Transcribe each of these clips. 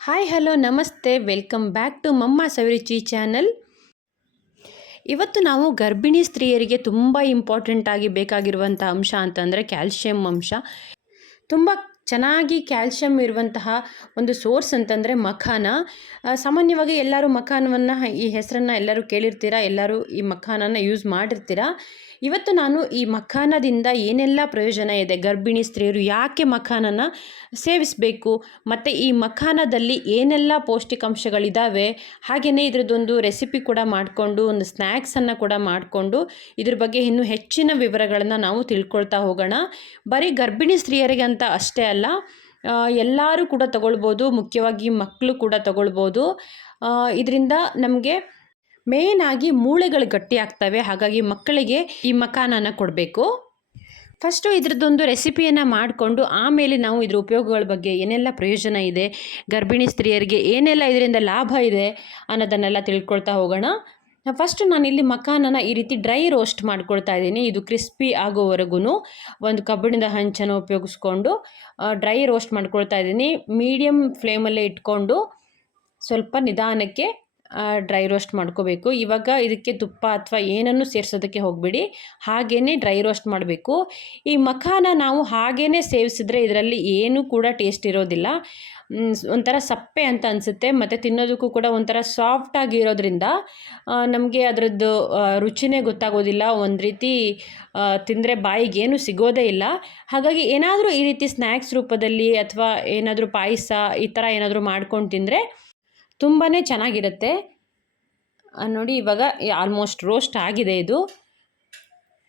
Hi hello ನಮಸ್ತೆ welcome back to Mamma Saviruchi channel ಇವತ್ತು ನಾವು ಗರ್ಭಿಣಿ ಸ್ತ್ರೀಯರಿಗೆ ತುಂಬ ಇಂಪಾರ್ಟೆಂಟ್ ಆಗಿ ಬೇಕಾಗಿರುವಂಥ ಅಂಶ ಅಂತಂದರೆ ಕ್ಯಾಲ್ಶಿಯಂ ಅಂಶ. ತುಂಬ ಚೆನ್ನಾಗಿ ಕ್ಯಾಲ್ಶಿಯಂ ಇರುವಂತಹ ಒಂದು ಸೋರ್ಸ್ ಅಂತಂದರೆ ಮಖಾನ. ಸಾಮಾನ್ಯವಾಗಿ ಎಲ್ಲರೂ ಮಖಾನವನ್ನು, ಈ ಹೆಸರನ್ನು ಎಲ್ಲರೂ ಕೇಳಿರ್ತೀರಾ? ಎಲ್ಲರೂ ಈ ಮಖಾನನ ಯೂಸ್ ಮಾಡಿರ್ತೀರಾ? ಇವತ್ತು ನಾನು ಈ ಮಖಾನದಿಂದ ಏನೆಲ್ಲ ಪ್ರಯೋಜನ ಇದೆ? ಗರ್ಭಿಣಿ ಸ್ತ್ರೀಯರು ಯಾಕೆ ಮಖಾನನ ಸೇವಿಸಬೇಕು? ಮತ್ತು ಈ ಮಖಾನದಲ್ಲಿ ಏನೆಲ್ಲ ಪೌಷ್ಟಿಕಾಂಶಗಳಿದ್ದಾವೆ ಹಾಗೆಯೇ ಇದರದ್ದೊಂದು ರೆಸಿಪಿ ಕೂಡ ಮಾಡಿಕೊಂಡು, ಒಂದು ಸ್ನ್ಯಾಕ್ಸನ್ನು ಕೂಡ ಮಾಡಿಕೊಂಡು, ಇದ್ರ ಬಗ್ಗೆ ಇನ್ನೂ ಹೆಚ್ಚಿನ ವಿವರಗಳನ್ನು ನಾವು ತಿಳ್ಕೊಳ್ತಾ ಹೋಗೋಣ. ಬರೀ ಗರ್ಭಿಣಿ ಸ್ತ್ರೀಯರಿಗೆ ಅಂತ ಅಷ್ಟೇ ಆ, ಎಲ್ಲರೂ ಕೂಡ ತಗೊಳ್ಬೋದು ಮುಖ್ಯವಾಗಿ ಮಕ್ಕಳು ಕೂಡ ತಗೊಳ್ಬೋದು. ಇದರಿಂದ ನಮಗೆ ಮೇನ್ ಆಗಿ ಮೂಳೆಗಳು ಗಟ್ಟಿ ಆಗ್ತವೆ ಹಾಗಾಗಿ ಮಕ್ಕಳಿಗೆ ಈ ಮಕಾನನ ಕೊಡಬೇಕು. ಫಸ್ಟು ಇದ್ರದ್ದೊಂದು ರೆಸಿಪಿಯನ್ನು ಮಾಡಿಕೊಂಡು ಆಮೇಲೆ ನಾವು ಇದ್ರ ಉಪಯೋಗಗಳ ಬಗ್ಗೆ ಏನೆಲ್ಲ ಪ್ರಯೋಜನ ಇದೆ ಗರ್ಭಿಣಿ ಸ್ತ್ರೀಯರಿಗೆ ಏನೆಲ್ಲ ಇದರಿಂದ ಲಾಭ ಇದೆ ಅನ್ನೋದನ್ನೆಲ್ಲ ತಿಳ್ಕೊಳ್ತಾ ಹೋಗೋಣ. ಫಸ್ಟ್ ನಾನಿಲ್ಲಿ ಮಕಾನನ ಈ ರೀತಿ ಡ್ರೈ ರೋಸ್ಟ್ ಮಾಡ್ಕೊಳ್ತಾ ಇದ್ದೀನಿ. ಇದು ಕ್ರಿಸ್ಪಿ ಆಗೋವರೆಗೂ ಒಂದು ಕಬ್ಬಿಣದ ಹಂಚನ್ನು ಉಪಯೋಗಿಸ್ಕೊಂಡು ಡ್ರೈ ರೋಸ್ಟ್ ಮಾಡ್ಕೊಳ್ತಾ ಇದ್ದೀನಿ. ಮೀಡಿಯಮ್ ಫ್ಲೇಮಲ್ಲೇ ಇಟ್ಕೊಂಡು ಸ್ವಲ್ಪ ನಿಧಾನಕ್ಕೆ ಡ್ರೈ ರೋಸ್ಟ್ ಮಾಡ್ಕೋಬೇಕು. ಇವಾಗ ಇದಕ್ಕೆ ತುಪ್ಪ ಅಥವಾ ಏನನ್ನು ಸೇರಿಸೋದಕ್ಕೆ ಹೋಗಬೇಡಿ. ಹಾಗೇ ಡ್ರೈ ರೋಸ್ಟ್ ಮಾಡಬೇಕು. ಈ ಮಖಾನ ನಾವು ಹಾಗೇ ಸೇವಿಸಿದ್ರೆ ಇದರಲ್ಲಿ ಏನೂ ಕೂಡ ಟೇಸ್ಟ್ ಇರೋದಿಲ್ಲ. ಒಂಥರ ಸಪ್ಪೆ ಅಂತ ಅನಿಸುತ್ತೆ. ಮತ್ತು ತಿನ್ನೋದಕ್ಕೂ ಕೂಡ ಒಂಥರ ಸಾಫ್ಟಾಗಿ ಇರೋದ್ರಿಂದ ನಮಗೆ ಅದರದ್ದು ರುಚಿನೇ ಗೊತ್ತಾಗೋದಿಲ್ಲ. ಒಂದು ರೀತಿ ತಿಂದರೆ ಬಾಯಿಗೆ ಏನು ಸಿಗೋದೇ ಇಲ್ಲ. ಹಾಗಾಗಿ ಏನಾದರೂ ಈ ರೀತಿ ಸ್ನ್ಯಾಕ್ಸ್ ರೂಪದಲ್ಲಿ ಅಥವಾ ಏನಾದರೂ ಪಾಯಸ ಈ ಥರ ಏನಾದರೂ ಮಾಡ್ಕೊಂಡು ತಿಂದರೆ ತುಂಬಾ ಚೆನ್ನಾಗಿರುತ್ತೆ. ನೋಡಿ ಇವಾಗ ಆಲ್ಮೋಸ್ಟ್ ರೋಸ್ಟ್ ಆಗಿದೆ ಇದು.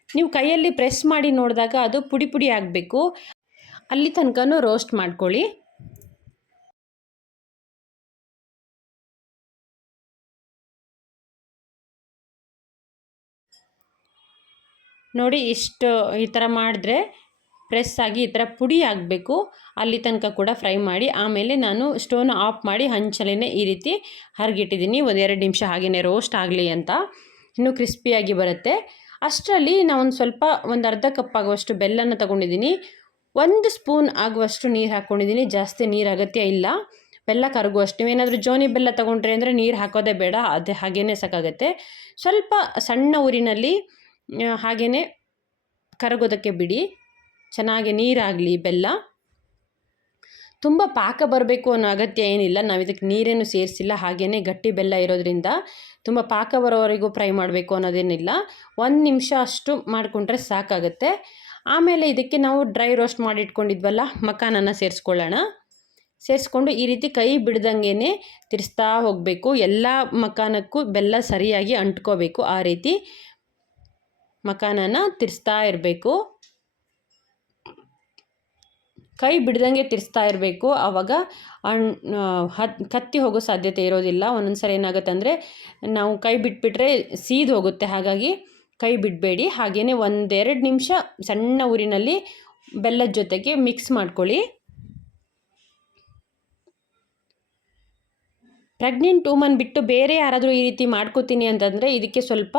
ನೀವು ಕೈಯಲ್ಲಿ ಪ್ರೆಸ್ ಮಾಡಿ ನೋಡಿದಾಗ ಅದು ಪುಡಿ ಪುಡಿ ಆಗಬೇಕು. ಅಲ್ಲಿ ತನಕನೂ ರೋಸ್ಟ್ ಮಾಡ್ಕೊಳ್ಳಿ. ನೋಡಿ ಇಷ್ಟು ಈ ಥರ ಮಾಡಿದ್ರೆ ಪ್ರೆಸ್ ಆಗಿ ಈ ಥರ ಪುಡಿ ಆಗಬೇಕು ಅಲ್ಲಿ ತನಕ ಕೂಡ ಫ್ರೈ ಮಾಡಿ, ಆಮೇಲೆ ನಾನು ಸ್ಟೋನ್ ಆಫ್ ಮಾಡಿ ಹಂಚಲೇ ಈ ರೀತಿ ಹರಗಿಟ್ಟಿದ್ದೀನಿ. ಒಂದೆರಡು ನಿಮಿಷ ಹಾಗೆಯೇ ರೋಸ್ಟ್ ಆಗಲಿ ಅಂತ. ಇನ್ನೂ ಕ್ರಿಸ್ಪಿಯಾಗಿ ಬರುತ್ತೆ. ಅಷ್ಟರಲ್ಲಿ ನಾವೊಂದು ಸ್ವಲ್ಪ, ಒಂದು ಅರ್ಧ ಕಪ್ ಆಗುವಷ್ಟು ಬೆಲ್ಲನ ತೊಗೊಂಡಿದ್ದೀನಿ. ಒಂದು ಸ್ಪೂನ್ ಆಗುವಷ್ಟು ನೀರು ಹಾಕ್ಕೊಂಡಿದ್ದೀನಿ ಜಾಸ್ತಿ ನೀರು ಅಗತ್ಯ ಇಲ್ಲ. ಬೆಲ್ಲ ಕರಗುವಷ್ಟು. ನೀವೇನಾದರೂ ಜೋನಿ ಬೆಲ್ಲ ತೊಗೊಂಡ್ರೆ ಅಂದರೆ ನೀರು ಹಾಕೋದೇ ಬೇಡ. ಅದೇ ಹಾಗೇ ಸಾಕಾಗುತ್ತೆ. ಸ್ವಲ್ಪ ಸಣ್ಣ ಊರಿನಲ್ಲಿ ಹಾಗೆಯೇ ಕರಗೋದಕ್ಕೆ ಬಿಡಿ. ಚೆನ್ನಾಗಿ ನೀರಾಗಲಿ, ಬೆಲ್ಲ. ತುಂಬ ಪಾಕ ಬರಬೇಕು ಅನ್ನೋ ಅಗತ್ಯ ಏನಿಲ್ಲ. ನಾವು ಇದಕ್ಕೆ ನೀರೇನು ಸೇರಿಸಿಲ್ಲ. ಹಾಗೇ ಗಟ್ಟಿ ಬೆಲ್ಲ ಇರೋದ್ರಿಂದ ತುಂಬ ಪಾಕ ಬರೋವರೆಗೂ ಫ್ರೈ ಮಾಡಬೇಕು ಅನ್ನೋದೇನಿಲ್ಲ. ಒಂದು ನಿಮಿಷ ಅಷ್ಟು ಮಾಡಿಕೊಂಡ್ರೆ ಸಾಕಾಗುತ್ತೆ. ಆಮೇಲೆ ಇದಕ್ಕೆ ನಾವು ಡ್ರೈ ರೋಸ್ಟ್ ಮಾಡಿಟ್ಕೊಂಡಿದ್ವಲ್ಲ, ಮಕಾನನ್ನು ಮಕಾನನ ಸೇರಿಸ್ಕೊಳ್ಳೋಣ. ಸೇರಿಸ್ಕೊಂಡು ಈ ರೀತಿ ಕೈ ಬಿಡ್ದಂಗೆ ತಿರ್ಸ್ತಾ ಹೋಗಬೇಕು. ಎಲ್ಲ ಮಕಾನಕ್ಕೂ ಬೆಲ್ಲ ಸರಿಯಾಗಿ ಅಂಟ್ಕೋಬೇಕು. ಆ ರೀತಿ ಮಕಾನನ ತಿರ್ಸ್ತಾ ಇರಬೇಕು. ಕೈ ಬಿಡ್ದಂಗೆ ತಿರ್ಸ್ತಾ ಇರಬೇಕು. ಆವಾಗ ಹತ್, ಕತ್ತಿ ಹೋಗೋ ಸಾಧ್ಯತೆ ಇರೋದಿಲ್ಲ. ಒಂದೊಂದು ಸರಿ ಏನಾಗುತ್ತೆ ಅಂದರೆ ನಾವು ಕೈ ಬಿಟ್ಬಿಟ್ರೆ ಸೀದ್ ಹೋಗುತ್ತೆ. ಹಾಗಾಗಿ ಕೈ ಬಿಡಬೇಡಿ. ಹಾಗೆಯೇ ಒಂದೆರಡು ನಿಮಿಷ ಸಣ್ಣ ಊರಿನಲ್ಲಿ ಬೆಲ್ಲದ ಜೊತೆಗೆ ಮಿಕ್ಸ್ ಮಾಡ್ಕೊಳ್ಳಿ. ಪ್ರೆಗ್ನೆಂಟ್ ವುಮನ್ ಬಿಟ್ಟು ಬೇರೆ ಯಾರಾದರೂ ಈ ರೀತಿ ಮಾಡ್ಕೋತೀನಿ ಅಂತಂದರೆ ಇದಕ್ಕೆ ಸ್ವಲ್ಪ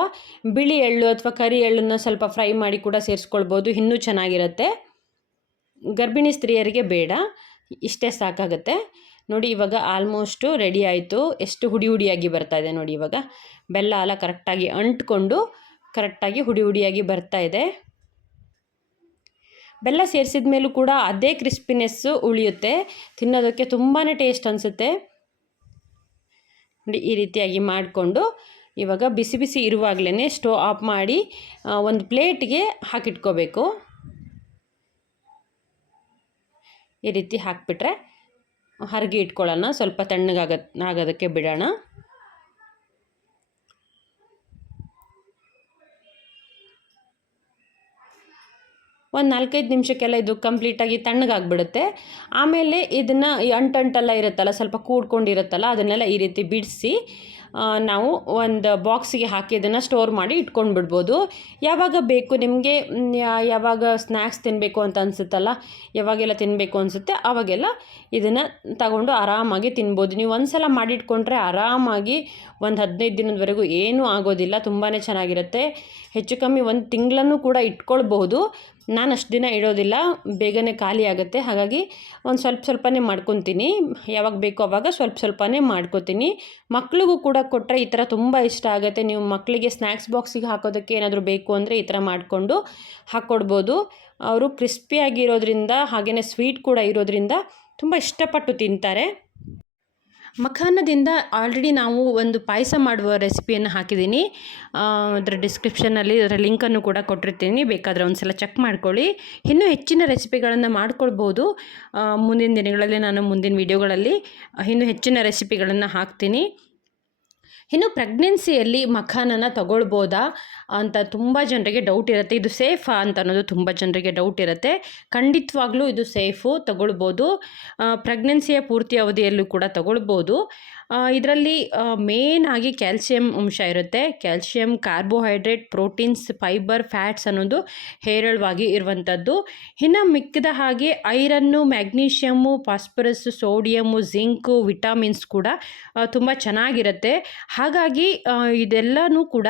ಬಿಳಿ ಎಳ್ಳು ಅಥವಾ ಕರಿ ಎಳ್ಳನ್ನು ಸ್ವಲ್ಪ ಫ್ರೈ ಮಾಡಿ ಕೂಡ ಸೇರಿಸ್ಕೊಳ್ಬೋದು. ಇನ್ನೂ ಚೆನ್ನಾಗಿರುತ್ತೆ. ಗರ್ಭಿಣಿ ಸ್ತ್ರೀಯರಿಗೆ ಬೇಡ, ಇಷ್ಟೇ ಸಾಕಾಗುತ್ತೆ. ನೋಡಿ ಇವಾಗ ಆಲ್ಮೋಸ್ಟು ರೆಡಿ ಆಯಿತು. ಎಷ್ಟು ಹುಡಿ ಹುಡಿಯಾಗಿ ಬರ್ತಾ ಇದೆ ನೋಡಿ ಇವಾಗ. ಬೆಲ್ಲ ಎಲ್ಲ ಕರೆಕ್ಟಾಗಿ ಅಂಟ್ಕೊಂಡು ಕರೆಕ್ಟಾಗಿ ಹುಡಿ ಹುಡಿಯಾಗಿ ಬರ್ತಾ ಇದೆ. ಬೆಲ್ಲ ಸೇರಿಸಿದ ಮೇಲೂ ಕೂಡ ಅದೇ ಕ್ರಿಸ್ಪಿನೆಸ್ಸು ಉಳಿಯುತ್ತೆ. ತಿನ್ನೋದಕ್ಕೆ ತುಂಬಾ ಟೇಸ್ಟ್ ಅನಿಸುತ್ತೆ. ನೋಡಿ ಈ ರೀತಿಯಾಗಿ ಮಾಡಿಕೊಂಡು ಇವಾಗ ಬಿಸಿ ಬಿಸಿ ಇರುವಾಗಲೇ ಸ್ಟವ್ ಆಫ್ ಮಾಡಿ ಒಂದು ಪ್ಲೇಟ್ಗೆ ಹಾಕಿಟ್ಕೋಬೇಕು. ಈ ರೀತಿ ಹಾಕಿಬಿಟ್ರೆ ಹರಗಿ ಇಟ್ಕೊಳ್ಳೋಣ. ಸ್ವಲ್ಪ ತಣ್ಣಗಾಗ ಆಗೋದಕ್ಕೆ ಬಿಡೋಣ. ಒಂದು ನಾಲ್ಕೈದು ನಿಮಿಷಕ್ಕೆಲ್ಲ ಇದು ಕಂಪ್ಲೀಟಾಗಿ ತಣ್ಣಗಾಗ್ಬಿಡುತ್ತೆ. ಆಮೇಲೆ ಇದನ್ನು ಅಂಟಂಟೆಲ್ಲ ಇರುತ್ತಲ್ಲ, ಸ್ವಲ್ಪ ಕೂಡ್ಕೊಂಡಿರುತ್ತಲ್ಲ, ಅದನ್ನೆಲ್ಲ ಈ ರೀತಿ ಬಿಡಿಸಿ ನಾವು ಒಂದು ಬಾಕ್ಸಿಗೆ ಹಾಕಿ ಅದನ್ನು ಸ್ಟೋರ್ ಮಾಡಿ ಇಟ್ಕೊಂಡು ಬಿಡ್ಬೋದು ಯಾವಾಗ ಬೇಕು ನಿಮಗೆ ಯಾವಾಗ ಸ್ನ್ಯಾಕ್ಸ್ ತಿನ್ನಬೇಕು ಅಂತ ಅನಿಸುತ್ತಲ್ಲ, ಯಾವಾಗೆಲ್ಲ ತಿನ್ನಬೇಕು ಅನಿಸುತ್ತೆ ಆವಾಗೆಲ್ಲ ಇದನ್ನು ತಗೊಂಡು ಆರಾಮಾಗಿ ತಿನ್ಬೋದು. ನೀವು ಒಂದು ಸಲ ಮಾಡಿಟ್ಕೊಂಡ್ರೆ ಆರಾಮಾಗಿ ಒಂದು ಹದಿನೈದು ದಿನದವರೆಗೂ ಏನೂ ಆಗೋದಿಲ್ಲ ತುಂಬಾ ಚೆನ್ನಾಗಿರುತ್ತೆ. ಹೆಚ್ಚು ಕಮ್ಮಿ ಒಂದು ತಿಂಗಳನ್ನು ಕೂಡ ಇಟ್ಕೊಳ್ಬಹುದು. ನಾನು ಅಷ್ಟು ದಿನ ಇಡೋದಿಲ್ಲ, ಬೇಗನೆ ಖಾಲಿ ಆಗುತ್ತೆ. ಹಾಗಾಗಿ ಒಂದು ಸ್ವಲ್ಪ ಸ್ವಲ್ಪನೇ ಮಾಡ್ಕೊತೀನಿ. ಯಾವಾಗ ಬೇಕೋ ಅವಾಗ ಸ್ವಲ್ಪ ಸ್ವಲ್ಪನೇ ಮಾಡ್ಕೊತೀನಿ. ಮಕ್ಳಿಗೂ ಕೂಡ ಕೊಟ್ಟರೆ ಈ ಥರ ತುಂಬ ಇಷ್ಟ ಆಗುತ್ತೆ. ನೀವು ಮಕ್ಕಳಿಗೆ ಸ್ನ್ಯಾಕ್ಸ್ ಬಾಕ್ಸಿಗೆ ಹಾಕೋದಕ್ಕೆ ಏನಾದರೂ ಬೇಕು ಅಂದರೆ ಈ ಥರ ಮಾಡಿಕೊಂಡು ಹಾಕ್ಕೊಡ್ಬೋದು ಅವರು ಕ್ರಿಸ್ಪಿಯಾಗಿರೋದ್ರಿಂದ ಹಾಗೆಯೇ ಸ್ವೀಟ್ ಕೂಡ ಇರೋದ್ರಿಂದ ತುಂಬ ಇಷ್ಟಪಟ್ಟು ತಿಂತಾರೆ. ಮಖಾನದಿಂದ ಆಲ್ರೆಡಿ ನಾವು ಒಂದು ಪಾಯಸ ಮಾಡುವ ರೆಸಿಪಿಯನ್ನು ಹಾಕಿದ್ದೀನಿ. ಅದರ ಡಿಸ್ಕ್ರಿಪ್ಷನಲ್ಲಿ ಅದರ ಲಿಂಕನ್ನು ಕೂಡ ಕೊಟ್ಟಿರ್ತೀನಿ. ಬೇಕಾದರೆ ಒಂದು ಸಲ ಚೆಕ್ ಮಾಡ್ಕೊಳ್ಳಿ. ಇನ್ನೂ ಹೆಚ್ಚಿನ ರೆಸಿಪಿಗಳನ್ನು ಮಾಡ್ಕೊಳ್ಬೋದು. ಮುಂದಿನ ದಿನಗಳಲ್ಲಿ ನಾನು ಮುಂದಿನ ವೀಡಿಯೋಗಳಲ್ಲಿ ಇನ್ನೂ ಹೆಚ್ಚಿನ ರೆಸಿಪಿಗಳನ್ನು ಹಾಕ್ತೀನಿ. ಇನ್ನು ಪ್ರೆಗ್ನೆನ್ಸಿಯಲ್ಲಿ ಮಖಾನನ ತಗೊಳ್ಬೋದಾ ಅಂತ ತುಂಬ ಜನರಿಗೆ ಡೌಟ್ ಇರುತ್ತೆ. ಇದು ಸೇಫಾ ಅಂತ ಅನ್ನೋದು ತುಂಬ ಜನರಿಗೆ ಡೌಟ್ ಇರುತ್ತೆ. ಖಂಡಿತವಾಗ್ಲೂ ಇದು ಸೇಫು ತಗೊಳ್ಬೋದು. ಪ್ರೆಗ್ನೆನ್ಸಿಯ ಪೂರ್ತಿ ಅವಧಿಯಲ್ಲೂ ಕೂಡ ತಗೊಳ್ಬೋದು. ಇದರಲ್ಲಿ ಮೇನ್ ಆಗಿ ಕ್ಯಾಲ್ಸಿಯಂ ಅಂಶ ಇರುತ್ತೆ. Calcium carbohydrate proteins fibre fats ಅನ್ನೋದು ಹೇರಳವಾಗಿ ಇರುವಂಥದ್ದು. ಇನ್ನು ಮಿಕ್ಕಿದ ಹಾಗೆ iron magnesium phosphorus sodium zinc vitamins ಕೂಡ ತುಂಬ ಚೆನ್ನಾಗಿರುತ್ತೆ. ಹಾಗಾಗಿ ಇದೆಲ್ಲನೂ ಕೂಡ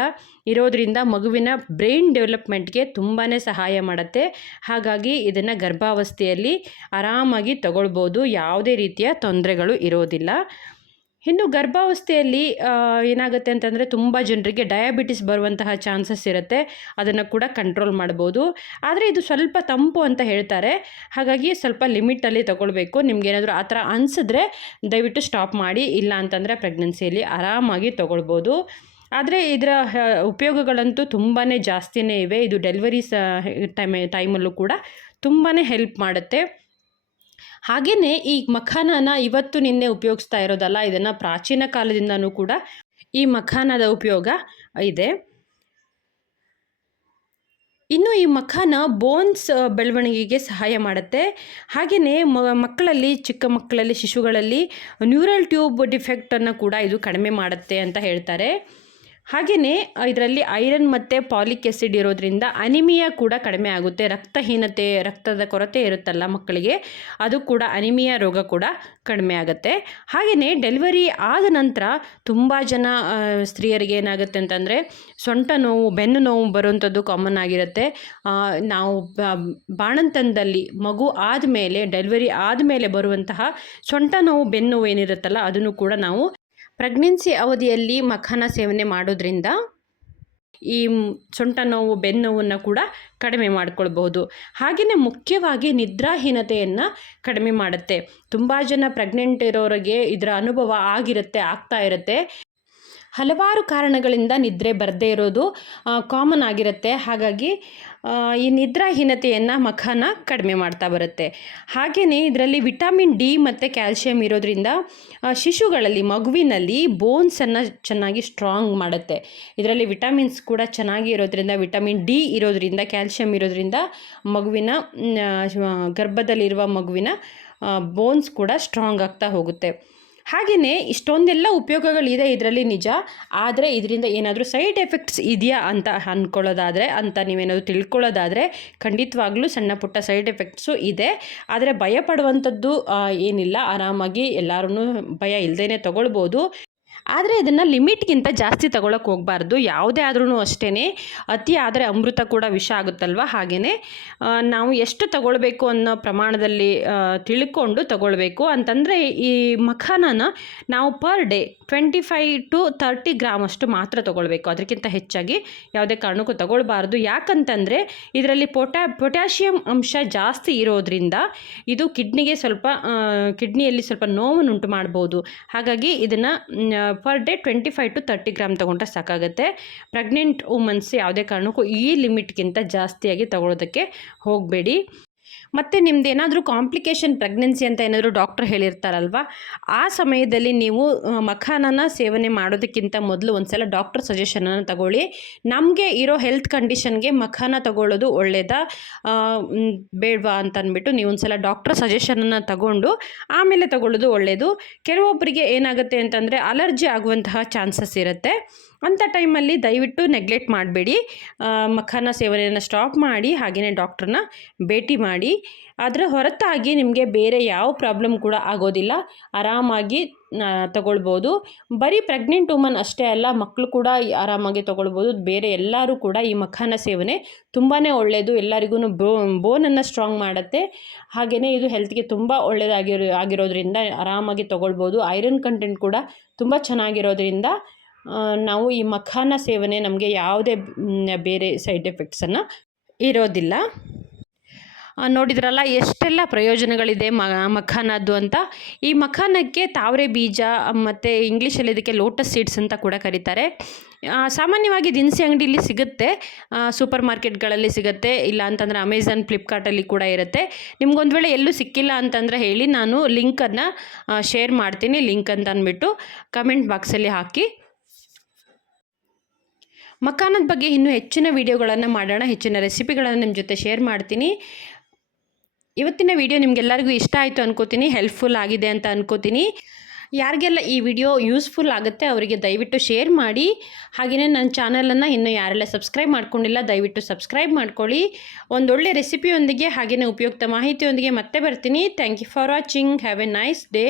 ಇರೋದ್ರಿಂದ ಮಗುವಿನ ಬ್ರೈನ್ ಡೆವಲಪ್ಮೆಂಟ್ಗೆ ತುಂಬಾ ಸಹಾಯ ಮಾಡುತ್ತೆ. ಹಾಗಾಗಿ ಇದನ್ನು ಗರ್ಭಾವಸ್ಥೆಯಲ್ಲಿ ಆರಾಮಾಗಿ ತಗೊಳ್ಬೋದು. ಯಾವುದೇ ರೀತಿಯ ತೊಂದರೆಗಳು ಇರೋದಿಲ್ಲ. ಇನ್ನು ಗರ್ಭಾವಸ್ಥೆಯಲ್ಲಿ ಏನಾಗುತ್ತೆ ಅಂತಂದರೆ ತುಂಬ ಜನರಿಗೆ ಡಯಾಬಿಟಿಸ್ ಬರುವಂತಹ ಚಾನ್ಸಸ್ ಇರುತ್ತೆ. ಅದನ್ನು ಕೂಡ ಕಂಟ್ರೋಲ್ ಮಾಡ್ಬೋದು. ಆದರೆ ಇದು ಸ್ವಲ್ಪ ತಂಪು ಅಂತ ಹೇಳ್ತಾರೆ. ಹಾಗಾಗಿ ಸ್ವಲ್ಪ ಲಿಮಿಟಲ್ಲಿ ತೊಗೊಳ್ಬೇಕು. ನಿಮ್ಗೇನಾದರೂ ಆ ಥರ ಅನಿಸಿದ್ರೆ ದಯವಿಟ್ಟು ಸ್ಟಾಪ್ ಮಾಡಿ. ಇಲ್ಲ ಅಂತಂದರೆ ಪ್ರೆಗ್ನೆನ್ಸಿಯಲ್ಲಿ ಆರಾಮಾಗಿ ತೊಗೊಳ್ಬೋದು. ಆದರೆ ಇದರ ಉಪಯೋಗಗಳಂತೂ ತುಂಬಾ ಜಾಸ್ತಿನೇ ಇವೆ. ಇದು ಡೆಲಿವರಿ ಸ ಟೈಮ್ ಟೈಮಲ್ಲೂ ಕೂಡ ತುಂಬಾ ಹೆಲ್ಪ್ ಮಾಡುತ್ತೆ. ಹಾಗೆಯೇ ಈ ಮಖಾನನ ಇವತ್ತು ನಿನ್ನೆ ಉಪಯೋಗಿಸ್ತಾ ಇರೋದಲ್ಲ, ಇದನ್ನು ಪ್ರಾಚೀನ ಕಾಲದಿಂದನೂ ಕೂಡ ಈ ಮಖಾನದ ಉಪಯೋಗ ಇದೆ. ಇನ್ನು ಈ ಮಖಾನ ಬೋನ್ಸ್ ಬೆಳವಣಿಗೆಗೆ ಸಹಾಯ ಮಾಡುತ್ತೆ. ಹಾಗೆಯೇ ಮಕ್ಕಳಲ್ಲಿ, ಚಿಕ್ಕ ಮಕ್ಕಳಲ್ಲಿ, ಶಿಶುಗಳಲ್ಲಿ ನ್ಯೂರಲ್ ಟ್ಯೂಬ್ ಡಿಫೆಕ್ಟನ್ನು ಕೂಡ ಇದು ಕಡಿಮೆ ಮಾಡುತ್ತೆ ಅಂತ ಹೇಳ್ತಾರೆ. ಹಾಗೆಯೇ ಇದರಲ್ಲಿ ಐರನ್ ಮತ್ತು ಪಾಲಿಕ್ ಆ್ಯಸಿಡ್ ಇರೋದ್ರಿಂದ ಅನಿಮಿಯಾ ಕೂಡ ಕಡಿಮೆ ಆಗುತ್ತೆ. ರಕ್ತಹೀನತೆ, ರಕ್ತದ ಕೊರತೆ ಇರುತ್ತಲ್ಲ ಮಕ್ಕಳಿಗೆ, ಅದು ಕೂಡ ಅನಿಮಿಯಾ ರೋಗ ಕೂಡ ಕಡಿಮೆ ಆಗುತ್ತೆ. ಹಾಗೆಯೇ ಡೆಲಿವರಿ ಆದ ನಂತರ ತುಂಬ ಜನ ಸ್ತ್ರೀಯರಿಗೆ ಏನಾಗುತ್ತೆ ಅಂತಂದರೆ ಸೊಂಟ ನೋವು, ಬೆನ್ನು ನೋವು ಬರುವಂಥದ್ದು ಕಾಮನ್ ಆಗಿರುತ್ತೆ. ನಾವು ಬಾಣಂತನದಲ್ಲಿ ಮಗು ಆದಮೇಲೆ, ಡೆಲಿವರಿ ಆದಮೇಲೆ ಬರುವಂತಹ ಸೊಂಟ ನೋವು, ಬೆನ್ನು ನೋವು ಏನಿರುತ್ತಲ್ಲ ಅದನ್ನು ಕೂಡ ನಾವು ಪ್ರೆಗ್ನೆನ್ಸಿ ಅವಧಿಯಲ್ಲಿ ಮಖಾನ ಸೇವನೆ ಮಾಡೋದ್ರಿಂದ ಈ ಸೊಂಟ ನೋವು, ಬೆನ್ನೋವನ್ನು ಕೂಡ ಕಡಿಮೆ ಮಾಡಿಕೊಳ್ಬಹುದು. ಹಾಗೆಯೇ ಮುಖ್ಯವಾಗಿ ನಿದ್ರಾಹೀನತೆಯನ್ನು ಕಡಿಮೆ ಮಾಡುತ್ತೆ. ತುಂಬ ಜನ ಪ್ರೆಗ್ನೆಂಟ್ ಇರೋರಿಗೆ ಇದರ ಅನುಭವ ಆಗಿರುತ್ತೆ, ಆಗ್ತಾ ಇರುತ್ತೆ. ಹಲವಾರು ಕಾರಣಗಳಿಂದ ನಿದ್ರೆ ಬರದೇ ಇರೋದು ಕಾಮನ್ ಆಗಿರುತ್ತೆ. ಹಾಗಾಗಿ ಈ ನಿದ್ರಾಹೀನತೆಯನ್ನು ಮಖನ ಕಡಿಮೆ ಮಾಡ್ತಾ ಬರುತ್ತೆ. ಹಾಗೆಯೇ ಇದರಲ್ಲಿ ವಿಟಮಿನ್ ಡಿ ಮತ್ತು ಕ್ಯಾಲ್ಶಿಯಂ ಇರೋದ್ರಿಂದ ಶಿಶುಗಳಲ್ಲಿ, ಮಗುವಿನಲ್ಲಿ ಬೋನ್ಸನ್ನು ಚೆನ್ನಾಗಿ ಸ್ಟ್ರಾಂಗ್ ಮಾಡುತ್ತೆ. ಇದರಲ್ಲಿ ವಿಟಮಿನ್ಸ್ ಕೂಡ ಚೆನ್ನಾಗಿ ಇರೋದ್ರಿಂದ ವಿಟಮಿನ್ ಡಿ ಇರೋದ್ರಿಂದ, ಕ್ಯಾಲ್ಶಿಯಂ ಇರೋದ್ರಿಂದ ಮಗುವಿನ ಗರ್ಭದಲ್ಲಿರುವ ಮಗುವಿನ ಬೋನ್ಸ್ ಕೂಡ ಸ್ಟ್ರಾಂಗ್ ಆಗ್ತಾ ಹೋಗುತ್ತೆ. ಹಾಗೆಯೇ ಇಷ್ಟೊಂದೆಲ್ಲ ಉಪಯೋಗಗಳಿದೆ ಇದರಲ್ಲಿ ನಿಜ. ಆದರೆ ಇದರಿಂದ ಏನಾದರೂ ಸೈಡ್ ಎಫೆಕ್ಟ್ಸ್ ಇದೆಯಾ ಅಂತ ಅಂದ್ಕೊಳ್ಳೋದಾದರೆ ಅಂತ ನೀವೇನಾದರೂ ತಿಳ್ಕೊಳ್ಳೋದಾದರೆ ಖಂಡಿತವಾಗ್ಲೂ ಸಣ್ಣ ಪುಟ್ಟ ಸೈಡ್ ಎಫೆಕ್ಟ್ಸು ಇದೆ. ಆದರೆ ಭಯ ಪಡುವಂಥದ್ದು ಏನಿಲ್ಲ. ಆರಾಮಾಗಿ ಎಲ್ಲರೂ ಭಯ ಇಲ್ಲದೇ ತಗೊಳ್ಬೋದು. ಆದರೆ ಇದನ್ನು ಲಿಮಿಟ್ಗಿಂತ ಜಾಸ್ತಿ ತಗೊಳಕ್ಕೆ ಹೋಗಬಾರ್ದು. ಯಾವುದೇ ಆದ್ರೂ ಅಷ್ಟೇ ಅತಿ ಆದರೆ ಅಮೃತ ಕೂಡ ವಿಷ ಆಗುತ್ತಲ್ವ? ಹಾಗೆಯೇ ನಾವು ಎಷ್ಟು ತಗೊಳ್ಬೇಕು ಅನ್ನೋ ಪ್ರಮಾಣದಲ್ಲಿ ತಿಳ್ಕೊಂಡು ತಗೊಳ್ಬೇಕು. ಅಂತಂದರೆ ಈ ಮಖಾನನ ನಾವು per day twenty five to thirty gram ಅಷ್ಟು ಮಾತ್ರ ತಗೊಳ್ಬೇಕು. ಅದಕ್ಕಿಂತ ಹೆಚ್ಚಾಗಿ ಯಾವುದೇ ಕಾರಣಕ್ಕೂ ತಗೊಳ್ಬಾರ್ದು. ಯಾಕಂತಂದರೆ ಇದರಲ್ಲಿ ಪೊಟ್ಯಾ, ಪೊಟ್ಯಾಷಿಯಂ ಅಂಶ ಜಾಸ್ತಿ ಇರೋದ್ರಿಂದ ಇದು ಕಿಡ್ನಿಗೆ ಸ್ವಲ್ಪ ಕಿಡ್ನಿಯಲ್ಲಿ ಸ್ವಲ್ಪ ನೋವನ್ನುಂಟು ಮಾಡ್ಬೋದು. ಹಾಗಾಗಿ ಇದನ್ನು per day twenty five to thirty gram ತೊಗೊಂಡ್ರೆ ಸಾಕಾಗುತ್ತೆ. ಪ್ರೆಗ್ನೆಂಟ್ ವುಮನ್ಸ್ ಯಾವುದೇ ಕಾರಣಕ್ಕೂ ಈ ಲಿಮಿಟ್ಗಿಂತ ಜಾಸ್ತಿಯಾಗಿ ತಗೊಳ್ಳೋದಕ್ಕೆ ಹೋಗಬೇಡಿ. ಮತ್ತು ನಿಮ್ದು ಏನಾದರೂ ಕಾಂಪ್ಲಿಕೇಶನ್ ಪ್ರೆಗ್ನೆನ್ಸಿ ಅಂತ ಏನಾದರೂ ಡಾಕ್ಟ್ರ್ ಹೇಳಿರ್ತಾರಲ್ವ? ಆ ಸಮಯದಲ್ಲಿ ನೀವು ಮಖಾನನ ಸೇವನೆ ಮಾಡೋದಕ್ಕಿಂತ ಮೊದಲು ಒಂದು ಸಲ ಡಾಕ್ಟ್ರ್ ಸಜೆಷನನ್ನು ತಗೊಳ್ಳಿ. ನಮಗೆ ಇರೋ ಹೆಲ್ತ್ ಕಂಡೀಷನ್ಗೆ ಮಖಾನ ತಗೊಳ್ಳೋದು ಒಳ್ಳೆಯದಾ ಬೇಡವಾ ಅಂತ ಅಂದ್ಬಿಟ್ಟು ನೀವು ಒಂದು ಸಲ ಡಾಕ್ಟ್ರ್ ಸಜೆಷನನ್ನು ತಗೊಂಡು, ಆಮೇಲೆ ತಗೊಳ್ಳೋದು ಒಳ್ಳೆಯದು ಕೆಲವೊಬ್ಬರಿಗೆ ಏನಾಗುತ್ತೆ ಅಂತಂದರೆ ಅಲರ್ಜಿ ಆಗುವಂತಹ ಚಾನ್ಸಸ್ ಇರುತ್ತೆ. ಅಂಥ ಟೈಮಲ್ಲಿ ದಯವಿಟ್ಟು ನೆಗ್ಲೆಕ್ಟ್ ಮಾಡಬೇಡಿ. ಮಖಾನ ಸೇವನೆಯನ್ನು ಸ್ಟಾಪ್ ಮಾಡಿ ಹಾಗೆಯೇ ಡಾಕ್ಟ್ರನ್ನ ಭೇಟಿ ಮಾಡಿ. ಅದರ ಹೊರತಾಗಿ ನಿಮಗೆ ಬೇರೆ ಯಾವ ಪ್ರಾಬ್ಲಮ್ ಕೂಡ ಆಗೋದಿಲ್ಲ. ಆರಾಮಾಗಿ ತಗೊಳ್ಬೋದು. ಬರೀ ಪ್ರೆಗ್ನೆಂಟ್ ವುಮನ್ ಅಷ್ಟೇ ಅಲ್ಲ ಮಕ್ಕಳು ಕೂಡ ಆರಾಮಾಗಿ ತೊಗೊಳ್ಬೋದು. ಬೇರೆ ಎಲ್ಲರೂ ಕೂಡ ಈ ಮಖಾನ ಸೇವನೆ ತುಂಬಾ ಒಳ್ಳೆಯದು ಎಲ್ಲರಿಗೂ ಬೋ, ಬೋನನ್ನು ಸ್ಟ್ರಾಂಗ್ ಮಾಡುತ್ತೆ. ಹಾಗೆಯೇ ಇದು ಹೆಲ್ತ್ಗೆ ತುಂಬ ಒಳ್ಳೆಯದಾಗಿರೋ ಆಗಿರೋದ್ರಿಂದ ಆರಾಮಾಗಿ ತೊಗೊಳ್ಬೋದು. ಐರನ್ ಕಂಟೆಂಟ್ ಕೂಡ ತುಂಬ ಚೆನ್ನಾಗಿರೋದ್ರಿಂದ ನಾವು ಈ ಮಖಾನ ಸೇವನೆ ನಮಗೆ ಯಾವುದೇ ಬೇರೆ ಸೈಡ್ ಎಫೆಕ್ಟ್ಸನ್ನು ಇರೋದಿಲ್ಲ. ನೋಡಿದ್ರಲ್ಲ ಎಷ್ಟೆಲ್ಲ ಪ್ರಯೋಜನಗಳಿದೆ ಮ, ಮಖಾನದ್ದು ಅಂತ. ಈ ಮಖಾನಕ್ಕೆ ತಾವರೆ ಬೀಜ, ಮತ್ತು ಇಂಗ್ಲೀಷಲ್ಲಿ ಇದಕ್ಕೆ ಲೋಟಸ್ ಸೀಡ್ಸ್ ಅಂತ ಕೂಡ ಕರೀತಾರೆ. ಸಾಮಾನ್ಯವಾಗಿ ದಿನಸಿ ಅಂಗಡಿಲಿ ಸಿಗುತ್ತೆ. ಸೂಪರ್ ಮಾರ್ಕೆಟ್ಗಳಲ್ಲಿ ಸಿಗುತ್ತೆ. ಇಲ್ಲ ಅಂತಂದರೆ ಅಮೆಝಾನ್ ಫ್ಲಿಪ್ಕಾರ್ಟಲ್ಲಿ ಕೂಡ ಇರುತ್ತೆ. ನಿಮ್ಗೊಂದು ವೇಳೆ ಎಲ್ಲೂ ಸಿಕ್ಕಿಲ್ಲ ಅಂತಂದರೆ ಹೇಳಿ ನಾನು ಲಿಂಕನ್ನು ಶೇರ್ ಮಾಡ್ತೀನಿ. ಲಿಂಕ್ ಅಂತ ಅಂದ್ಬಿಟ್ಟು ಕಮೆಂಟ್ ಬಾಕ್ಸಲ್ಲಿ ಹಾಕಿ. ಮಕಾನದ ಬಗ್ಗೆ ಇನ್ನೂ ಹೆಚ್ಚಿನ ವಿಡಿಯೋಗಳನ್ನು ಮಾಡೋಣ, ಹೆಚ್ಚಿನ ರೆಸಿಪಿಗಳನ್ನು ನಿಮ್ಮ ಜೊತೆ ಶೇರ್ ಮಾಡ್ತೀನಿ. ಇವತ್ತಿನ ವಿಡಿಯೋ ನಿಮಗೆಲ್ಲರಿಗೂ ಇಷ್ಟ ಆಯಿತು ಅನ್ಕೋತೀನಿ ಹೆಲ್ಪ್ಫುಲ್ ಆಗಿದೆ ಅಂತ ಅನ್ಕೋತೀನಿ. ಯಾರಿಗೆಲ್ಲ ಈ ವಿಡಿಯೋ ಯೂಸ್ಫುಲ್ ಆಗುತ್ತೆ ಅವರಿಗೆ ದಯವಿಟ್ಟು ಶೇರ್ ಮಾಡಿ. ಹಾಗೆಯೇ ನನ್ನ ಚಾನಲನ್ನು ಇನ್ನೂ ಯಾರೆಲ್ಲ ಸಬ್ಸ್ಕ್ರೈಬ್ ಮಾಡ್ಕೊಂಡಿಲ್ಲ, ದಯವಿಟ್ಟು ಸಬ್ಸ್ಕ್ರೈಬ್ ಮಾಡ್ಕೊಳ್ಳಿ. ಒಂದೊಳ್ಳೆ ರೆಸಿಪಿಯೊಂದಿಗೆ ಹಾಗೆಯೇ ಉಪಯುಕ್ತ ಮಾಹಿತಿಯೊಂದಿಗೆ ಮತ್ತೆ ಬರ್ತೀನಿ. Thank you for watching have a nice day